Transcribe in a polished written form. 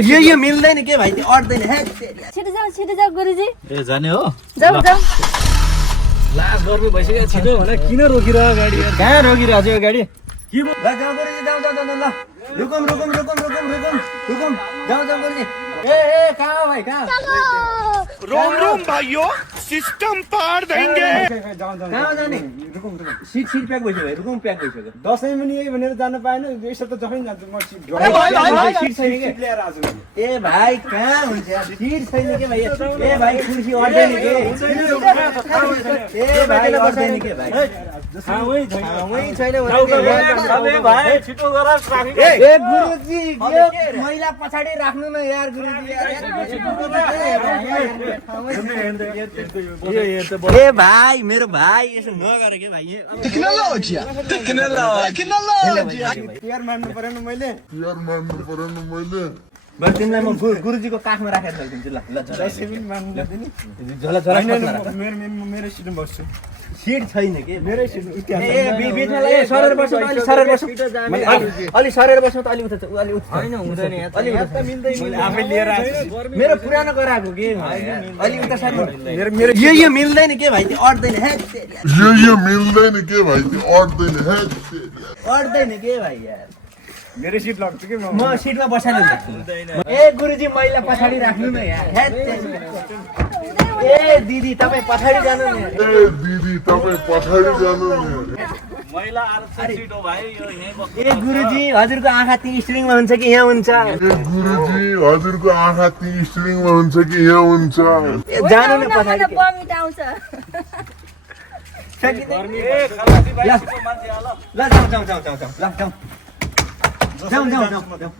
यो मिल्दैन के भाइ त्यो अट्दैन हे छिटो जाऊ गुरुजी ए जाने हो जाऊ ला गर्मी भइसक्यो छिटो भने किन रोकिरह गाडी यार कहाँ रोकिरहेछ यो गाडी के ल जाऊ गुरुजी जाऊ ल रुकम जाऊ गुरुजी ए कहाँ हो भाइ कहाँ रोम भाइयों सिस्टम पार देंगे कहाँ जाने सीट प्याक भइसक्यो भाइ रुकम प्याक भइसक्यो दसैँ पनि यही भनेर जान पाएन यसो त जसै जान्छु म सिट सीट छैन के ल्याएर आएको छु ए भाइ कहाँ हुन्छ सीट छैन के भाइ ए भाइ कुर्सी अड्दैन के ए भाइ अड्दैन के भाइ वही छैन भाइ छिटो गर ट्राफिक ए गुरुजी के महिला पछाडी राख्नु न यार गुरुजी ए भाइ मेरो भाइ यसो नगर के भाइ टेक्नोलॉजी यार मान्नु परेन मैले बरु तिमीलाई म गुरुजीको काखमा राखेर चल्दिन्छु ल दसैँ पनि मान्नु लाग्दैन झोला मेरो सिटमा बस्छु सीट छैन के मेरै सिट ए सरेर बस्नु अलि सरेर बस्नु अलि सरेर बस्नु त अलि उता अलि हैन हुँदैन यहाँ अलि उता मैले आफै लिएर आएको मेरो पुरानो गराएको के अलि उता सर यो मिल्दैन के भाइ त्यो अट्दैन हे यो मिल्दैन के भाइ त्यो अट्दैन हे अट्दैन के भाइ यार मेरै सिट लाग्छ कि म सिटमा बसेर ए गुरुजी महिला पछाडि राख्नु न यार ए दिदी तपाईँ पछाडि जानु न ए दिदी तपाईँ पछाडि जानु नि महिला आरक्षण सिट हो भाइ यो यही बस्नु ए गुरुजी हजुरको आँखा ती स्ट्रिङमा हुन्छ कि यहाँ हुन्छ ए गुरुजी हजुरको आँखा ती स्ट्रिङमा हुन्छ कि यहाँ हुन्छ ए जानु न पछाडि बमिट आउँछ ए खलासी भाइ छिटो मान्छे आल ल जाऊ ल जाऊ